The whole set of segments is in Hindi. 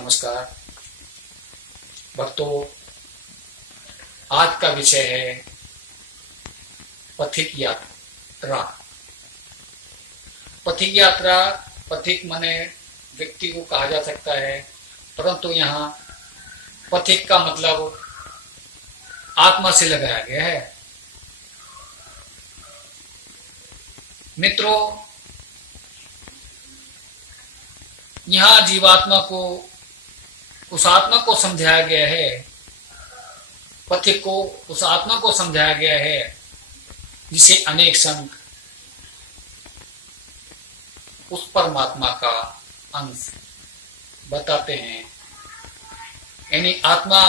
नमस्कार भक्तों, आज का विषय है पथिक यात्रा। पथिक यात्रा, पथिक माने व्यक्ति को कहा जा सकता है, परंतु यहाँ पथिक का मतलब आत्मा से लगाया गया है। मित्रों, यहाँ जीवात्मा को, उस आत्मा को समझाया गया है, पथिक को उस आत्मा को समझाया गया है जिसे अनेक संत उस परमात्मा का अंश बताते हैं। यानी आत्मा,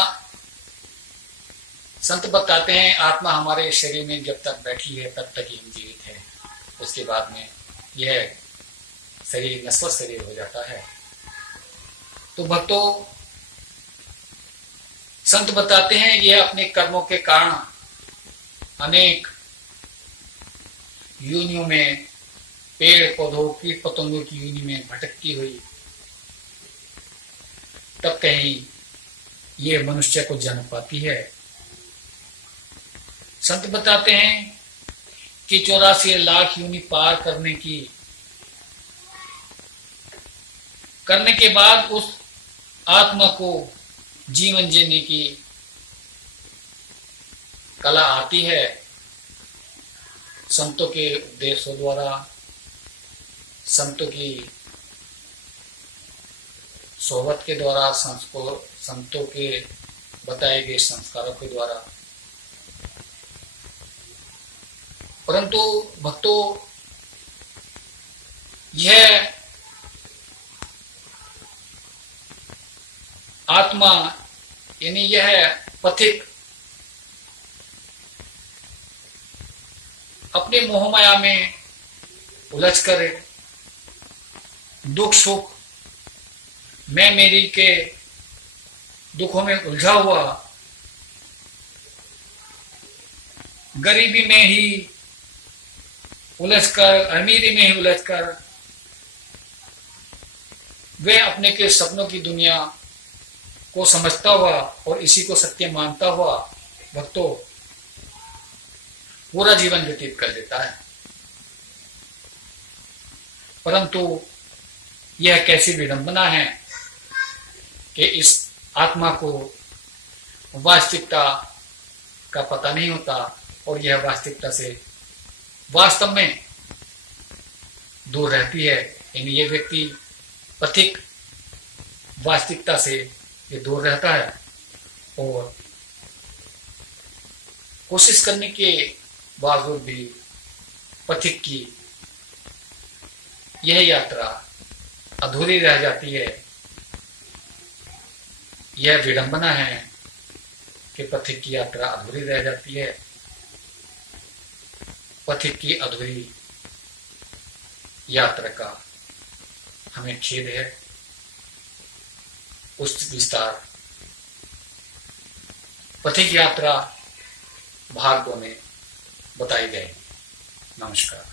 संत बताते हैं आत्मा हमारे शरीर में जब तक बैठी है तब तक ही हम जीवित है, उसके बाद में यह शरीर नश्वर शरीर हो जाता है। तो भक्तों, संत बताते हैं यह अपने कर्मों के कारण अनेक योनियों में, पेड़ पौधों कीट पतंगों की योनि में भटकती हुई तब कहीं ये मनुष्य को जन्म पाती है। संत बताते हैं कि 84 लाख योनि पार करने के बाद उस आत्मा को जीवन जीने की कला आती है। संतों के उपदेशों द्वारा, संतों की सोहबत के द्वारा, संतों के बताए गए संस्कारों के द्वारा। परंतु भक्तों, यह आत्मा यानी यह पथिक अपने मोहमाया में उलझकर दुख सुख मैं मेरी के दुखों में उलझा हुआ, गरीबी में ही उलझकर, अमीरी में ही उलझकर वे अपने के सपनों की दुनिया को समझता हुआ और इसी को सत्य मानता हुआ भक्तों पूरा जीवन व्यतीत कर देता है। परंतु यह कैसी विडंबना है कि इस आत्मा को वास्तविकता का पता नहीं होता और यह वास्तविकता से वास्तव में दूर रहती है। यानी यह व्यक्ति पथिक वास्तविकता से ये दूर रहता है और कोशिश करने के बावजूद भी पथिक की यह यात्रा अधूरी रह जाती है। यह विडंबना है कि पथिक की यात्रा अधूरी रह जाती है। पथिक की अधूरी यात्रा का हमें खेद है। उस विस्तार पथिक यात्रा भाग 2 में बताई गई। नमस्कार।